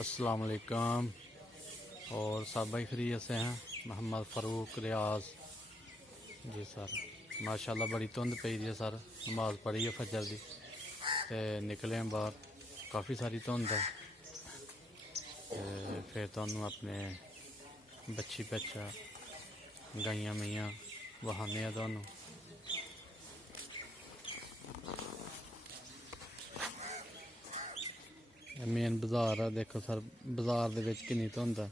अस्सलाम वालेकुम। और सब भाई खैरियत से हैं। मोहम्मद फ़ारूक रियाज जी सर, माशाल्लाह बड़ी धुंध पई दी है सर। नमाज पढ़ी है फजर दी ते निकले हैं बाहर, काफ़ी सारी धुंध है। फिर तुहानू अपने बच्ची बच्चा गाइयां मैयां वहाने हैं तुहानू। मेन बाजार है, देखो सर बाजार दे विच किन्नी धुंध है।